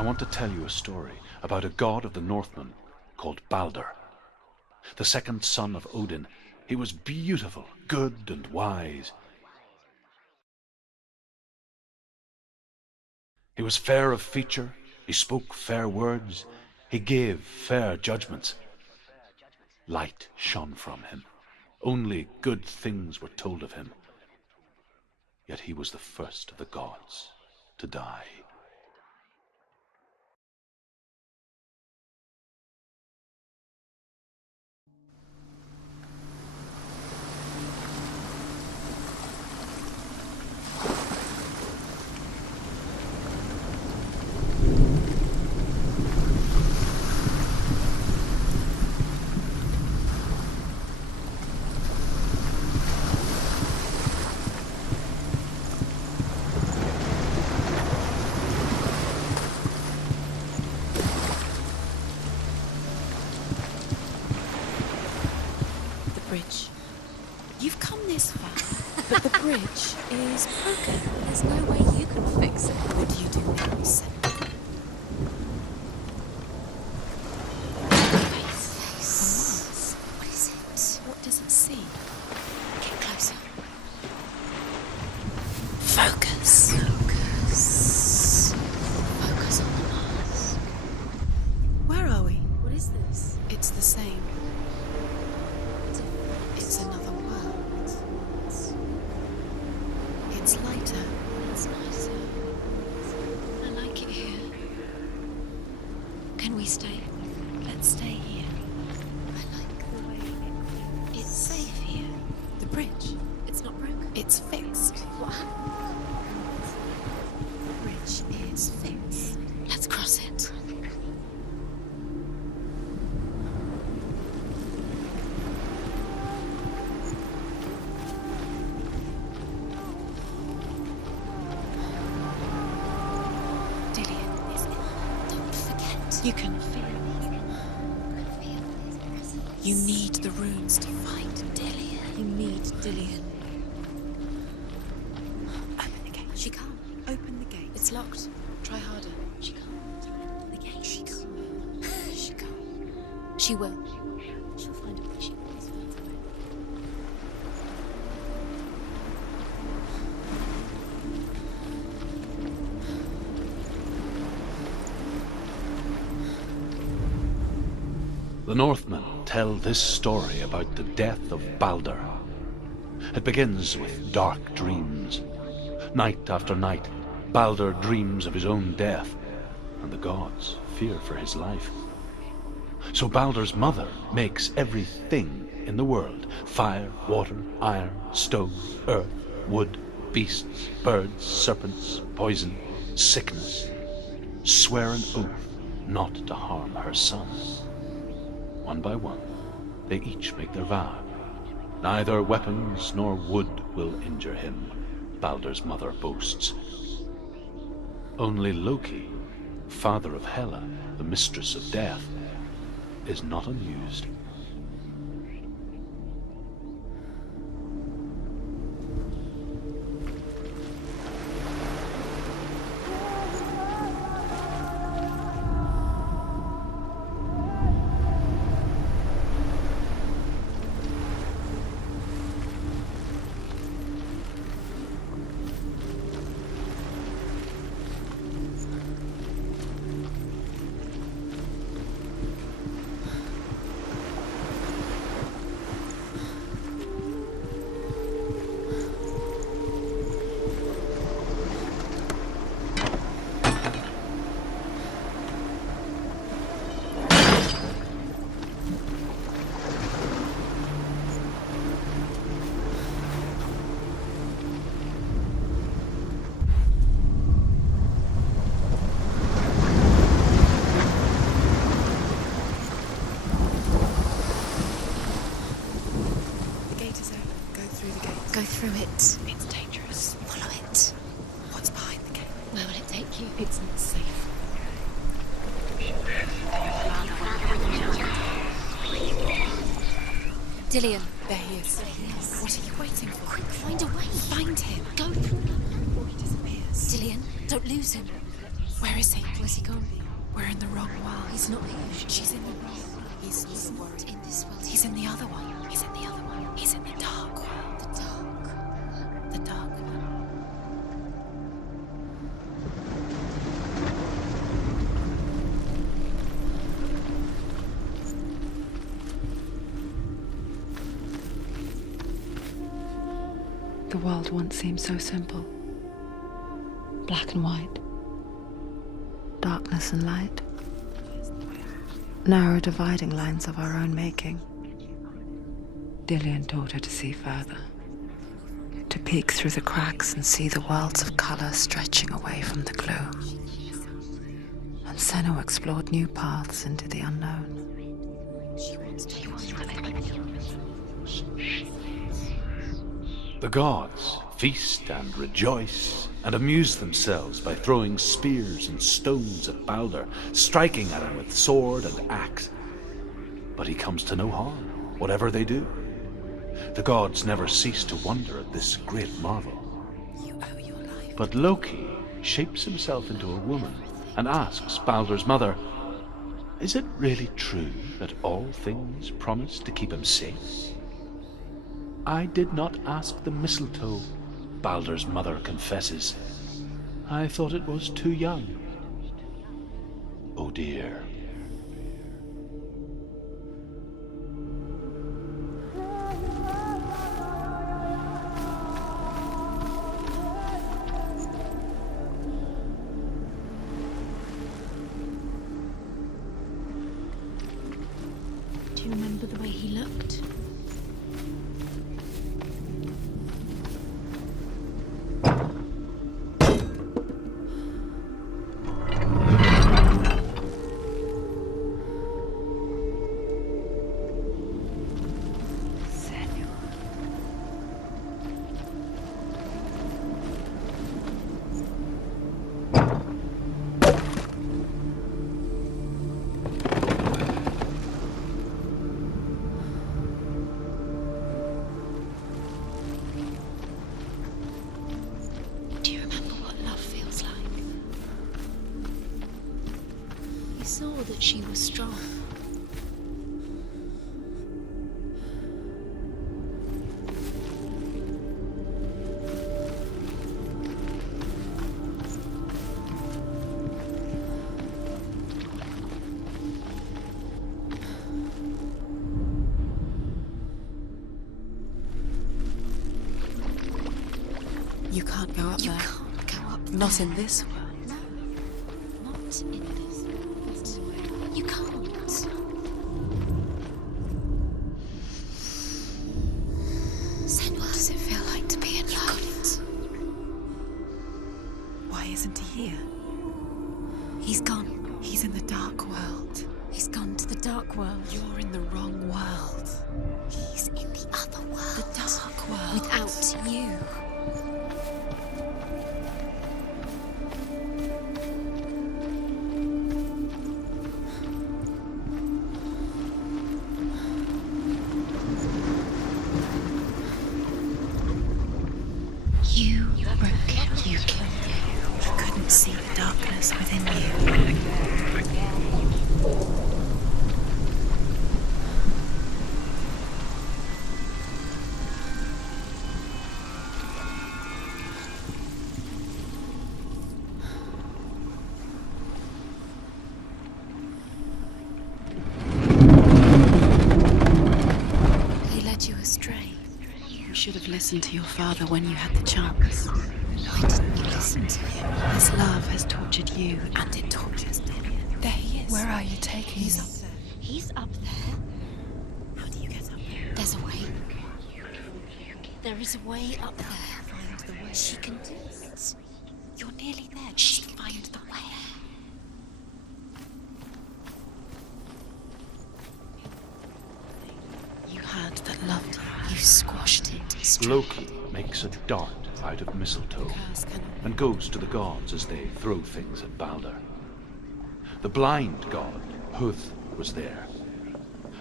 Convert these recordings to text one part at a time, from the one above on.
I want to tell you a story about a god of the Northmen called Balder. The second son of Odin, he was beautiful, good and wise. He was fair of feature, he spoke fair words, he gave fair judgments. Light shone from him. Only good things were told of him. Yet he was the first of the gods to die. Bridge. You've come this far, but the bridge is broken. There's no way you can fix it. What do you do next? Face. What is it? What does it see? Get closer. Focus. Focus on the mask. Where are we? What is this? It's the same. It's another world. It's lighter. It's nicer. I like it here. Can we stay? Let's stay here. I like the way it's safe here. The bridge. It's not broken. It's fixed. What happened? The bridge is fixed. Let's cross it. You can feel it. You need the runes to find Dillion. You need Dillion. Open the gate. She can't. Open the gate. It's locked. Try harder. She can't. The gate. She can't. She can't. She will. She'll find a way. She always finds a way. The Northmen tell this story about the death of Balder. It begins with dark dreams. Night after night, Balder dreams of his own death, and the gods fear for his life. So Balder's mother makes everything in the world: fire, water, iron, stone, earth, wood, beasts, birds, serpents, poison, sickness. Swear an oath not to harm her sons. One by one, they each make their vow. Neither weapons nor wood will injure him, Balder's mother boasts. Only Loki, father of Hela, the mistress of death, is not amused. Go through it. It's dangerous. Follow it. What's behind the gate? Where will it take you? It's not safe. Dillion. There he is. What are you waiting for? Quick, find a way. Find him. Go through. Before he disappears. Dillion, don't lose him. Where is he? Where's he gone? We're in the wrong world. He's not here. She's in the wrong. He's not in this world. He's in the other one. He's in the other one. He's in the dark world. the dark. The dark one. The world once seemed so simple. Black and white. Darkness and light. Narrow dividing lines of our own making. Dillian taught her to see further. To peek through the cracks and see the worlds of color stretching away from the gloom. And Senua explored new paths into the unknown. The gods feast and rejoice and amuse themselves by throwing spears and stones at Balder, striking at him with sword and axe. But he comes to no harm, whatever they do. The gods never cease to wonder at this great marvel. You owe your life. But Loki shapes himself into a woman and asks Balder's mother, "Is it really true that all things promise to keep him safe?" "I did not ask the mistletoe," Balder's mother confesses. "I thought it was too young." Oh dear. Do you remember the way he looked? Do you remember what love feels like? You saw that she was strong. You can't go up You there. can't go up Not there. in this world. No, not in this world. You can't. Senua, What does it feel like to be in you love? couldn't. Why isn't he here? He's gone. He's in the dark world. He's gone to the dark world. You're in the wrong world. He's in the other world. The dark world. Without you. You broke it. You killed it. You couldn't see the darkness within you. He led you astray. You should have listened to your father when you had the chance. Why didn't you listen to him? His love has tortured you, and it tortures him. There he is. Where are you taking me? He's up there. How do you get up there? There's a way. There is a way up there. Find the way. She can do it. You're nearly there. She Just can find the way. You had that loved you. You squashed it. Straight. Loki makes a dart out of mistletoe Curse cannot. and goes to the gods as they throw things at Balder. The blind god, Huth, was there.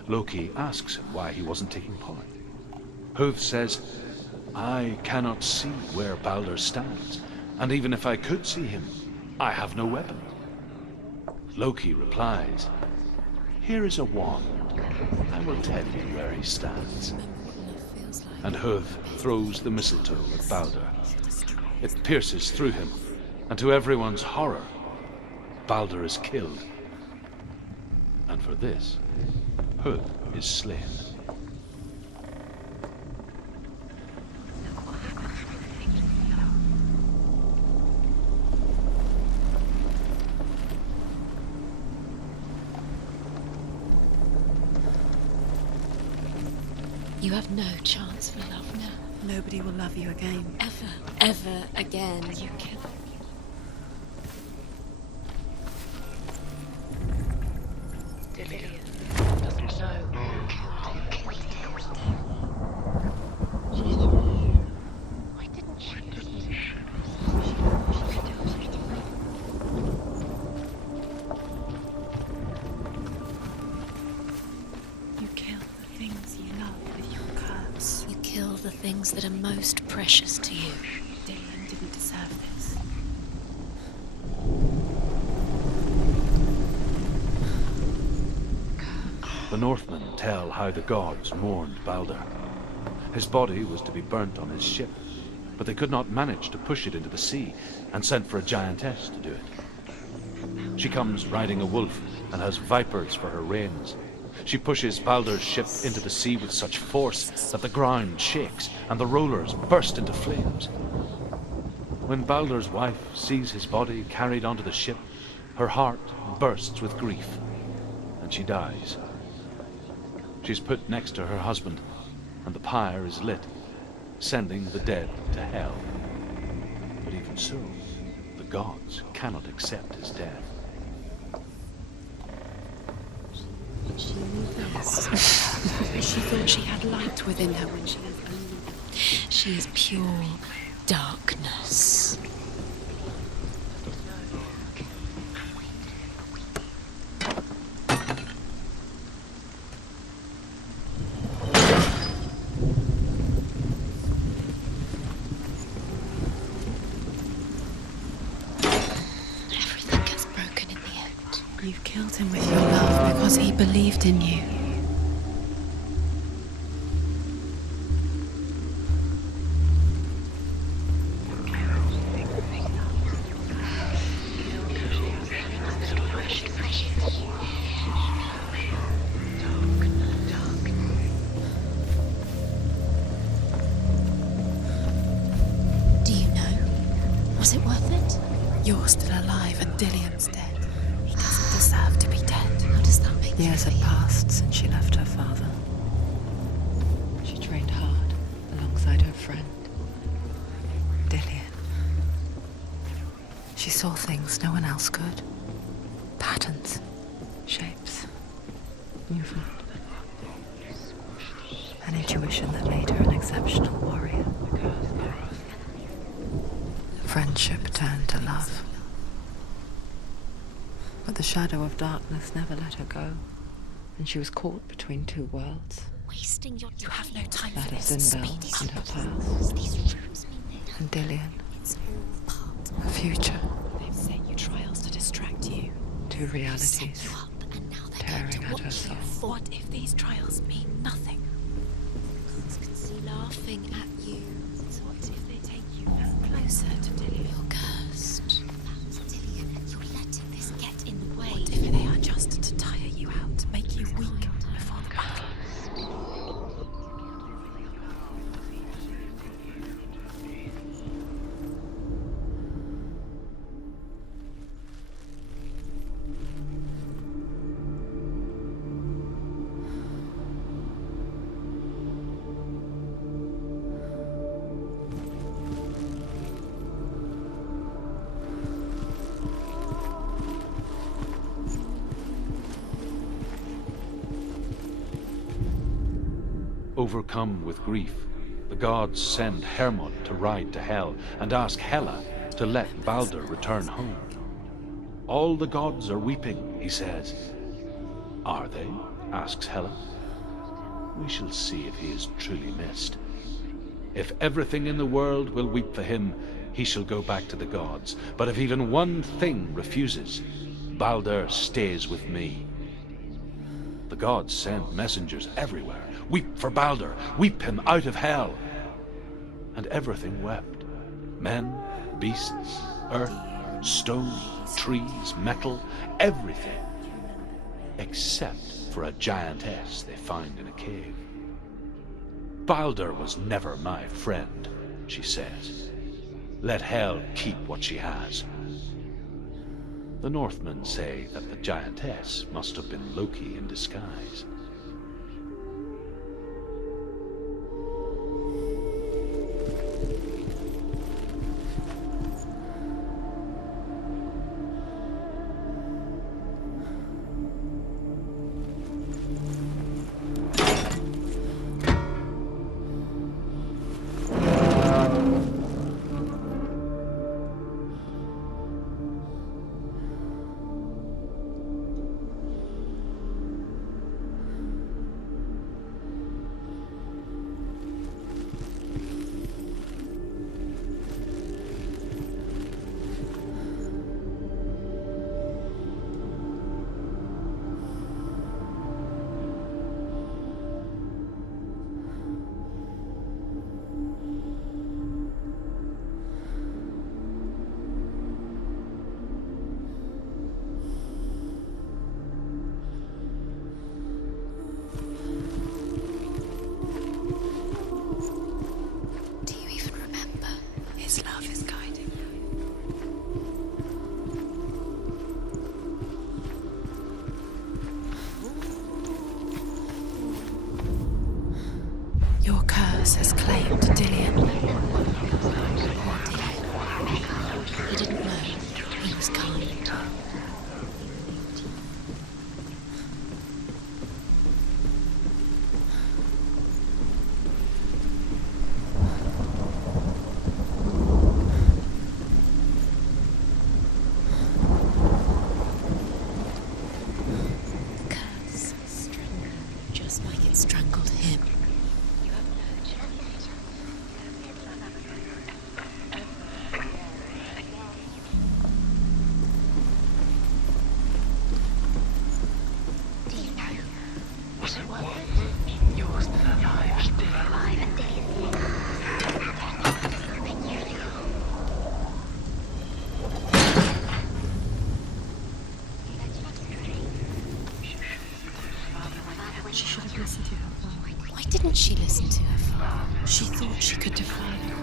Loki asks him why he wasn't taking part. Huth says, "I cannot see where Balder stands, and even if I could see him, I have no weapon." Loki replies, "Here is a wand. I will tell you where he stands." And Hugh throws the mistletoe at Balder. It pierces through him, and to everyone's horror, Balder is killed. And for this, Hugh is slain. You have no chance for love now. Nobody will love you again. Ever again. You kill. Delirium doesn't know who killed him. Why didn't she? You kill the things you love with your curse. You kill the things that are most precious to you. Dillion didn't deserve this. The Northmen tell how the gods mourned Balder. His body was to be burnt on his ship, but they could not manage to push it into the sea, and sent for a giantess to do it. She comes riding a wolf and has vipers for her reins. She pushes Balder's ship into the sea with such force that the ground shakes and the rollers burst into flames. When Balder's wife sees his body carried onto the ship, her heart bursts with grief, and she dies. She's put next to her husband, and the pyre is lit, sending the dead to hell. But even so, the gods cannot accept his death. She knew this. She thought she had light within her when she was only. She is pure darkness. Everything gets broken in the end. You killed him with your love because he believed in you. Do you know? Was it worth it? You're still alive and Dillion's dead. He doesn't deserve to be dead. How does that make you Years feel? had passed since she left her father. She trained hard alongside her friend, Dillion. She saw things no one else could. Patterns, shapes, movement. An intuition that made her an exceptional warrior. Friendship turned to love. But the shadow of darkness never let her go, and she was caught between two worlds. Wasting your time. You have no time That for of this. Zindel Speedy. and her past, These rooms mean nothing. and Dillion, It's all part her future. They've set you trials to distract you. Two set realities you up, and now they're tearing going to at her watch soul. you. What if these trials mean nothing? Laughing at you. So what if they take you closer to Dillion? You're cursed. Dillion, you're letting this get in the way. What if they are just to tire you out, to make you weak before the battle? Overcome with grief, the gods send Hermod to ride to Hell and ask Hela to let Balder return home. All the gods are weeping, he says. Are they? Asks Hela. We shall see if he is truly missed. If everything in the world will weep for him, he shall go back to the gods. But if even one thing refuses, Baldur stays with me. The gods send messengers everywhere. Weep for Baldur, weep him out of hell. And everything wept. Men, beasts, earth, stone, trees, metal, everything. Except for a giantess they found in a cave. Baldur was never my friend, she says. Let hell keep what she has. The Northmen say that the giantess must have been Loki in disguise. His love is guiding you. Your curse has claimed Dillian. Poor Dillian. He didn't know. He was kind. Just like it strangled him. Do you know? Was it worth it? You're still alive. Still alive and She should have listened to her father. Why didn't she listen to her father? She thought she could defy him.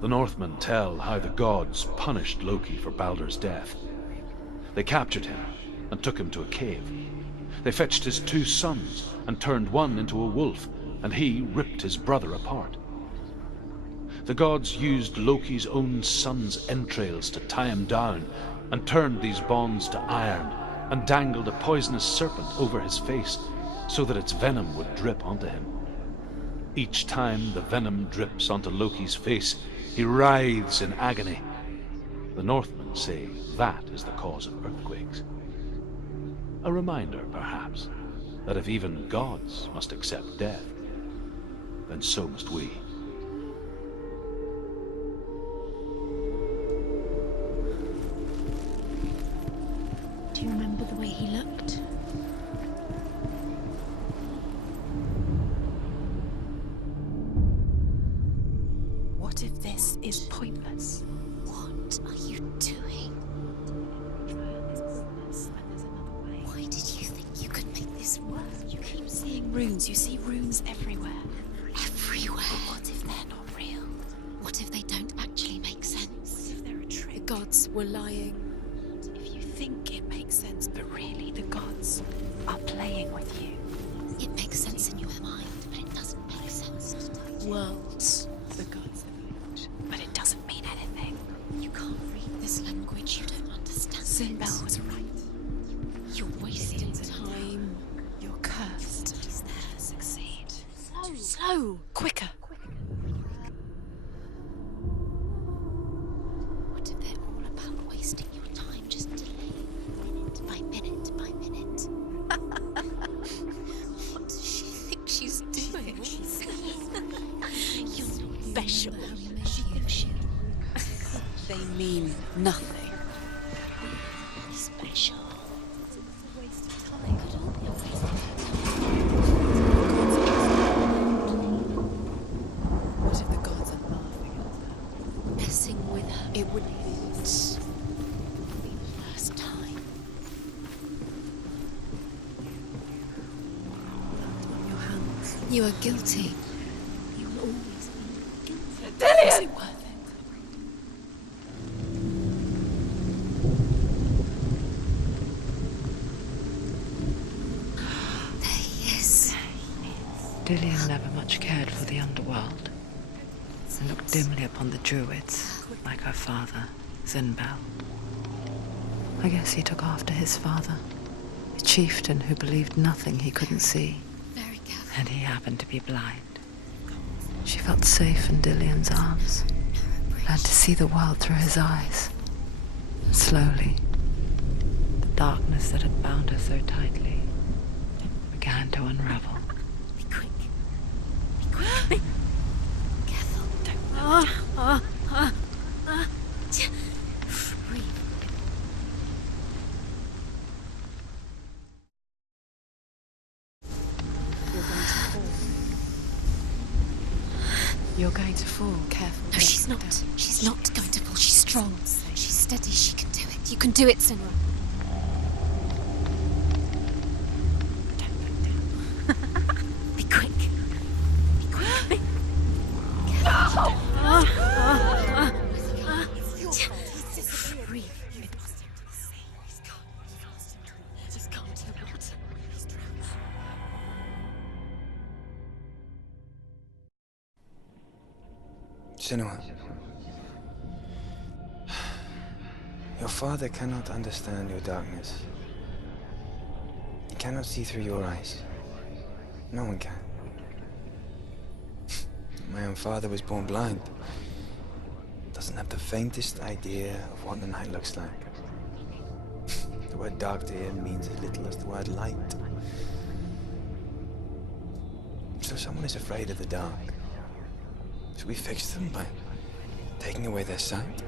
The Northmen tell how the gods punished Loki for Baldur's death. They captured him and took him to a cave. They fetched his 2 sons and turned one into a wolf, and he ripped his brother apart. The gods used Loki's own son's entrails to tie him down and turned these bonds to iron and dangled a poisonous serpent over his face so that its venom would drip onto him. Each time the venom drips onto Loki's face, he writhes in agony. The Northmen say that is the cause of earthquakes. A reminder, perhaps, that if even gods must accept death, then so must we. Do you remember the way he looked? What if this is pointless? What are you doing? Why did you think you could make this work? You keep seeing runes. You see runes everywhere. Everywhere. What if they're not real? What if they don't actually make sense? If they're a trick. The gods were lying. If you think it makes sense, but really the gods are playing with you. It makes sense in your mind, but it doesn't make sense. Worlds. The gods have looked, but it doesn't mean anything. You can't read this language, you don't understand Sinbel it. was right. You're wasting time. You're cursed. Nobody's there to succeed. Slow! Quicker! What if they're all about wasting your time, just delaying minute by minute by minute? What does she think she's doing? You're not special. She thinks Nothing. Special. It's a waste of time. It could all be a waste of What if the gods are laughing at her? messing with her. It would be First time. on your hands. You are guilty. You will always be guilty. Is it worth it? There he is. Dillian never much cared for the underworld and looked dimly upon the druids, like her father, Zinbel. I guess he took after his father, a chieftain who believed nothing he couldn't see, Very careful. and he happened to be blind. She felt safe in Dillian's arms, learned to see the world through his eyes. And slowly, the darkness that had bound her so tightly began to unravel. Be quick. Be quick. Careful. Don't breathe. You're going to fall. Careful. No, she's not. She's not going to fall. She's strong. She's steady. She can do it. You can do it, Senua. Be quick. Be quick. Breathe. Just come to the water. Senua, your father cannot understand your darkness. He cannot see through your eyes. No one can. My own father was born blind. Doesn't have the faintest idea of what the night looks like. The word dark to him means as little as the word light. So someone is afraid of the dark. Should we fix them by taking away their sight?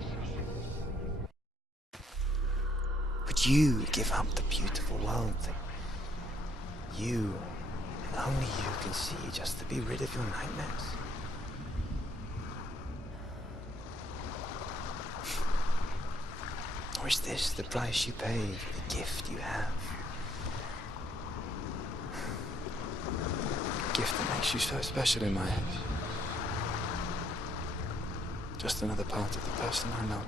Would you give up the beautiful world that you, and only you, can see just to be rid of your nightmares? Or is this the price you pay for the gift you have? A gift that makes you so special in my eyes. Just another part of the person I love.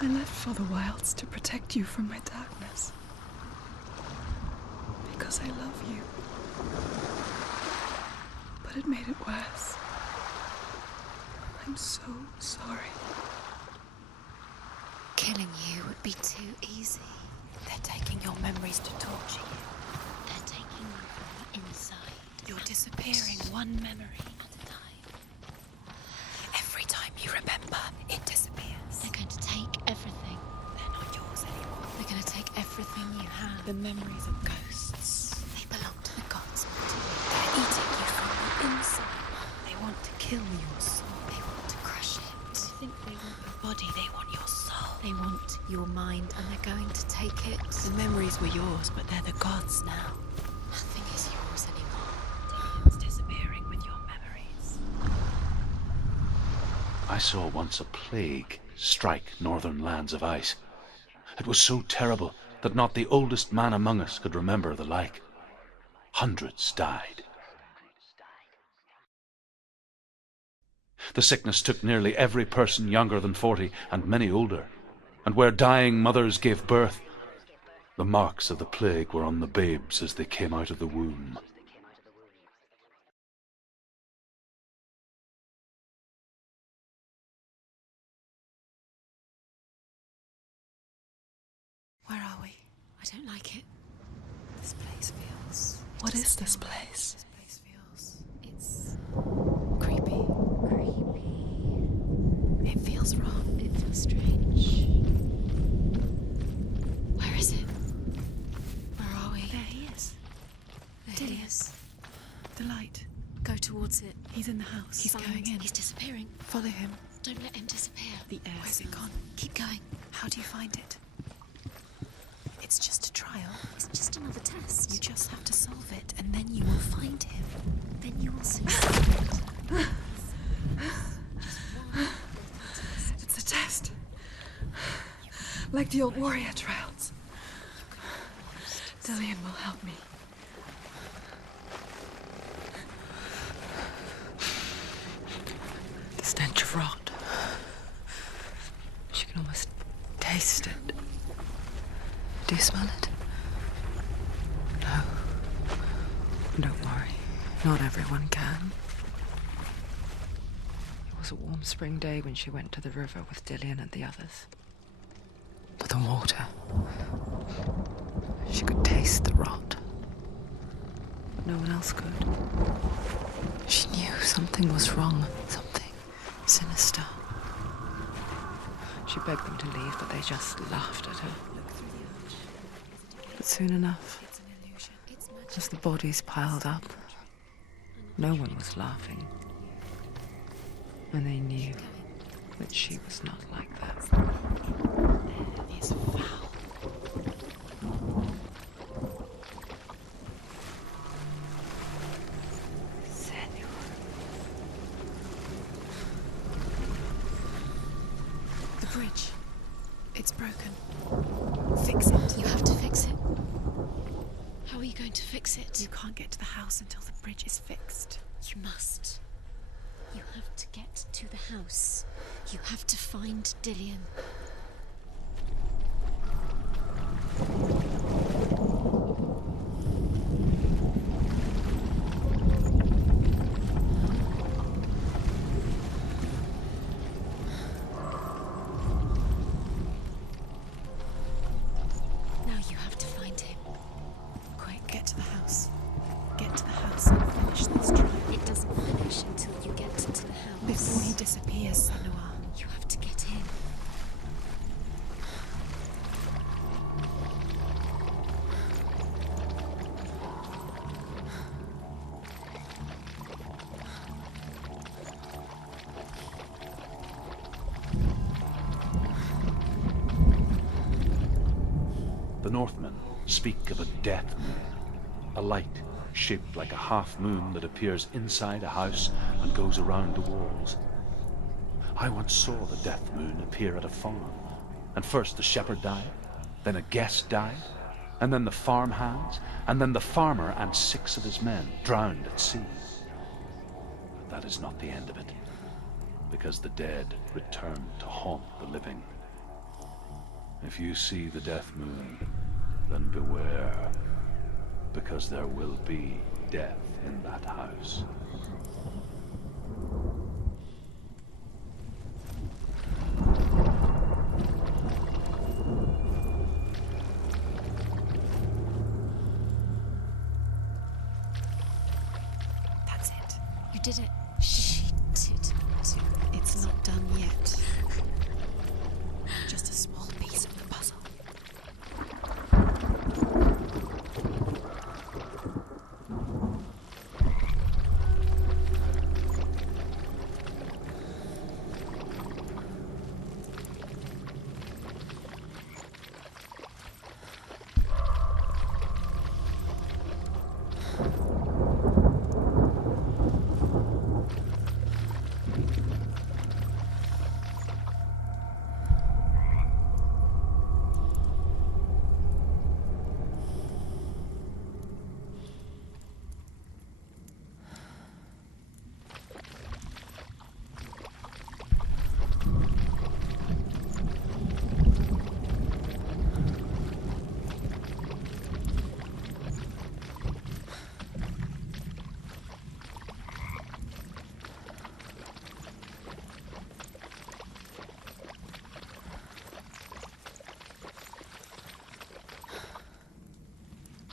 I left for the wilds to protect you from my darkness. Because I love you. But it made it worse. I'm so sorry. Killing you would be too easy. They're taking your memories to torture you. They're taking you from the inside. You're disappearing one memory At a time. every time you remember. It disappears. They're going to take everything. They're not yours anymore. They're going to take everything you have. The memories of ghosts. They belong to the gods. They're eating you from the inside. They want to kill your soul. They want to crush it. They think they want your body. They want your soul. They want your mind and they're going to take it. The memories were yours, but they're the gods now. Nothing is yours anymore. It's disappearing with your memories. I saw once a plague strike northern lands of ice. It was so terrible that not the oldest man among us could remember the like. Hundreds died. The sickness took nearly every person younger than 40 and many older. And where dying mothers gave birth, the marks of the plague were on the babes as they came out of the womb. Where are we? I don't like it. This place feels... What is this place? This place feels... It's creepy. creepy. It feels wrong. It feels strange. Where is it? Where are we? There he is. There he is. The light. Go towards towards it. He's in the house. He's Find- going in. He's disappearing. Follow him. Don't let him disappear. The air. Where's it gone? Keep going. How do you find it? It's just a trial. It's just another test. You just have to solve it, and then you will find him. Then you will succeed. It's a test. Like the old warrior trials. Dillian will help me. The stench of rot. She can almost taste it. Do you smell it? No. Don't worry. Not everyone can. It was a warm spring day when she went to the river with Dillian and the others. But the water. She could taste the rot. But no one else could. She knew something was wrong. Something sinister. She begged them to leave, but they just laughed at her. But soon enough, as the bodies piled up, no one was laughing. And they knew that she was not like that. It is foul. Senua. The bridge. It's broken. Fix it. You have to fix it. How are you going to fix it? You can't get to the house until the bridge is fixed. You must. You have to get to the house. You have to find Dillian. Now you have to find him. Quick, get to the house. Get to the house and finish this trial. It doesn't finish until you get to the house. Before he disappears, Senua. You have to get in. The Northmen speak of a death moon, a light shaped like a half moon that appears inside a house and goes around the walls. I once saw the death moon appear at a farm, and first the shepherd died, then a guest died, and then the farmhands, and then the farmer and 6 of his men drowned at sea. But that is not the end of it, because the dead return to haunt the living. If you see the death moon, then beware, because there will be death in that house. That's it. You did it. She did it. It's not done yet. Just a small piece of the puzzle.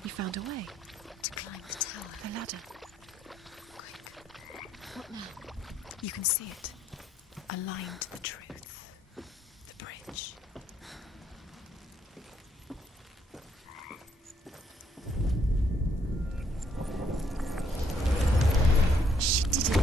You found a way. To climb the tower. The ladder. Quick. What now? You can see it. Aligned to the truth. The bridge. She did it.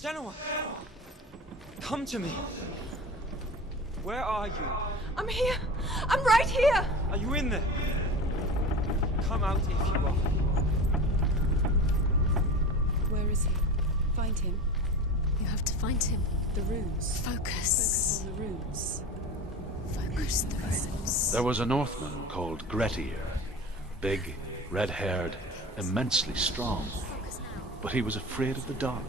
Senua! Come to me! Where are you? I'm here! I'm right here! Are you in there? Come out if you are. Where is he? Find him. You have to find him. The runes. Focus. Focus on the runes. Focus the runes. There was a Northman called Grettir. Big, red-haired, immensely strong. But he was afraid of the dark.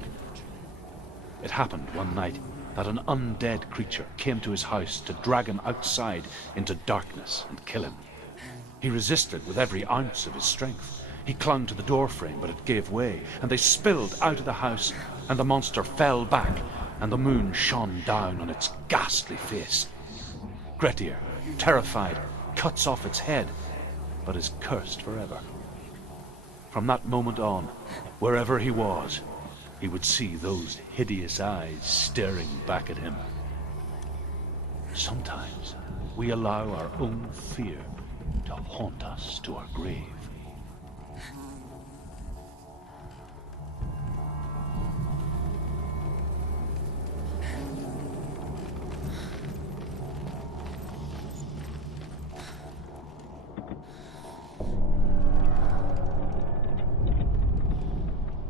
It happened one night that an undead creature came to his house to drag him outside into darkness and kill him. He resisted with every ounce of his strength. He clung to the doorframe, but it gave way, and they spilled out of the house, and the monster fell back, and the moon shone down on its ghastly face. Grettir, terrified, cuts off its head, but is cursed forever. From that moment on, wherever he was, he would see those hideous eyes staring back at him. Sometimes we allow our own fear to haunt us to our grave.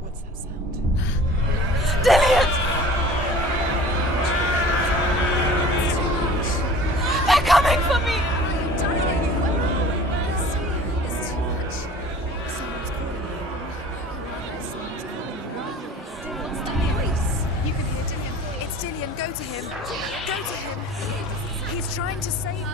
What's that sound? Dillian! They're coming for me! It's too much. Someone's calling you. Someone's calling you. What's that voice? You can hear Dillian. It's Dillian. Go to him. Go to him. He's trying to save me.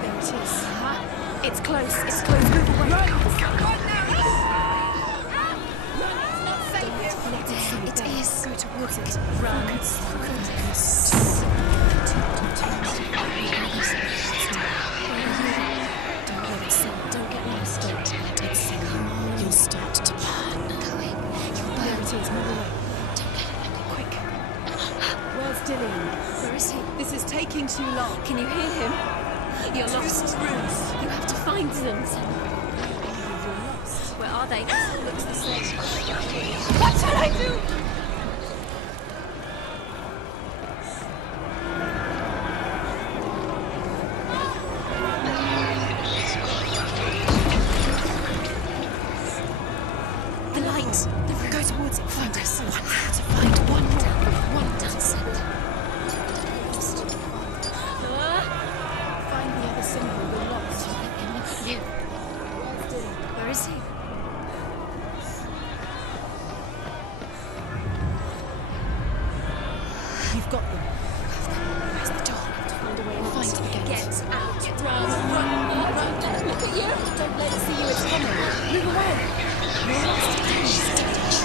There it is. It's close. It's close. Move away. Run now. Let it sink It down. is. Go towards it. Run. Focus. Don't let it sink. Don't get lost. Don't let it sink. You'll start to burn. There it is. Move away. Quick. Where's Dillian? Where is he? This is taking too long. Can you hear him? You're lost. You have to find them. You're lost. Where are they? Looks the same. What shall I do? The light. Go towards it. Find us. One more to find. One more. One That's it. Find the other symbol. We're lost. You. Where's Dillian? Where is he? You've got them. Where's the door? Find a way and find it again. Get out. Run, run, run. Look at you. Don't let it see you. It's coming. Move away. You're lost.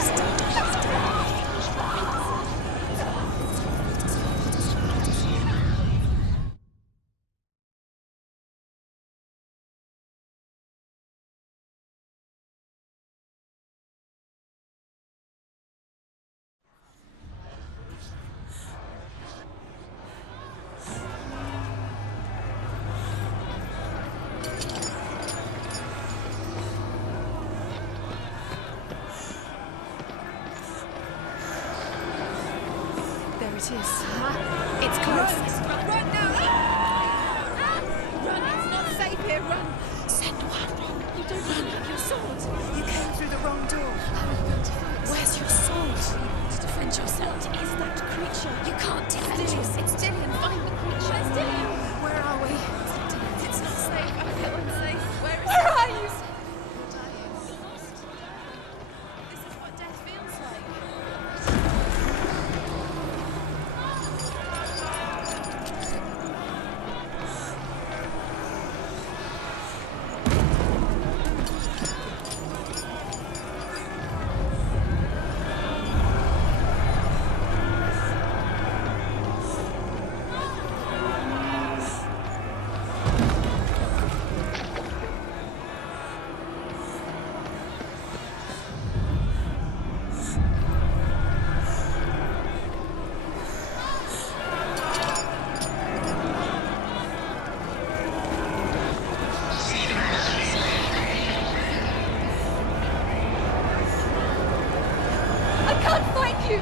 There it is. It's close. Run now. Run. It's not safe here. Run. Senua, run. You don't even have your sword. You came through the wrong door. How are you going to fight? Where's your sword? To defend yourself. What is that creature? You can't defend yourself. It's Dillian. Find the creature. Where's Dillian? Where are we? It's not safe. I feel unsafe. Where are you? You're dying. You're lost. This is what death feels like. you.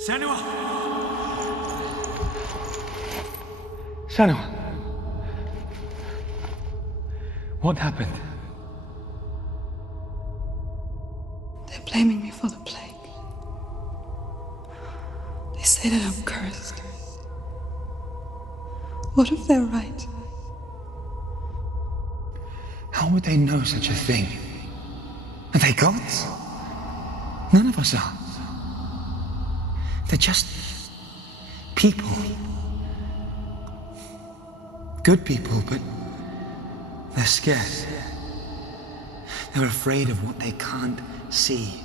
Senua! Senua! What happened? They're blaming me for the plague. They say that I'm cursed. What if they're right? How would they know such a thing? Are they gods? None of us are. They're just people. Good people, but they're scared. They're afraid of what they can't see.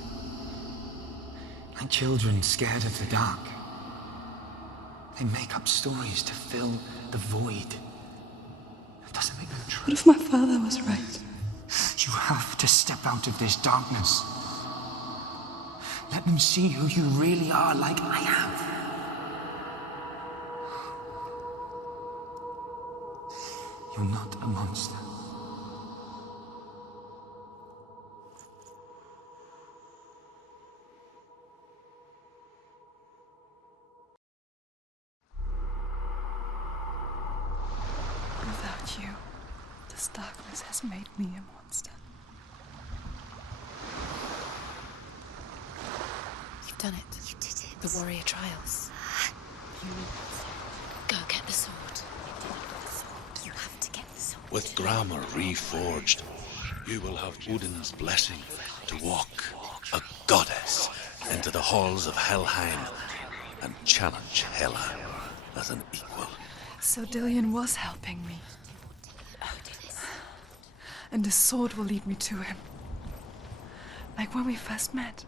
Like children scared of the dark. They make up stories to fill the void. That doesn't make them true. What if my father was right? You have to step out of this darkness. Let them see who you really are, like I have. You're not a monster. Without you, this darkness has made me a monster. You've done it. You did it. The warrior trials. You go get the sword. You have to get the sword. With grammar reforged, you will have Odin's blessing to walk, a goddess, into the halls of Helheim and challenge Hela as an equal. So Dillion was helping me. And the sword will lead me to him. Like when we first met.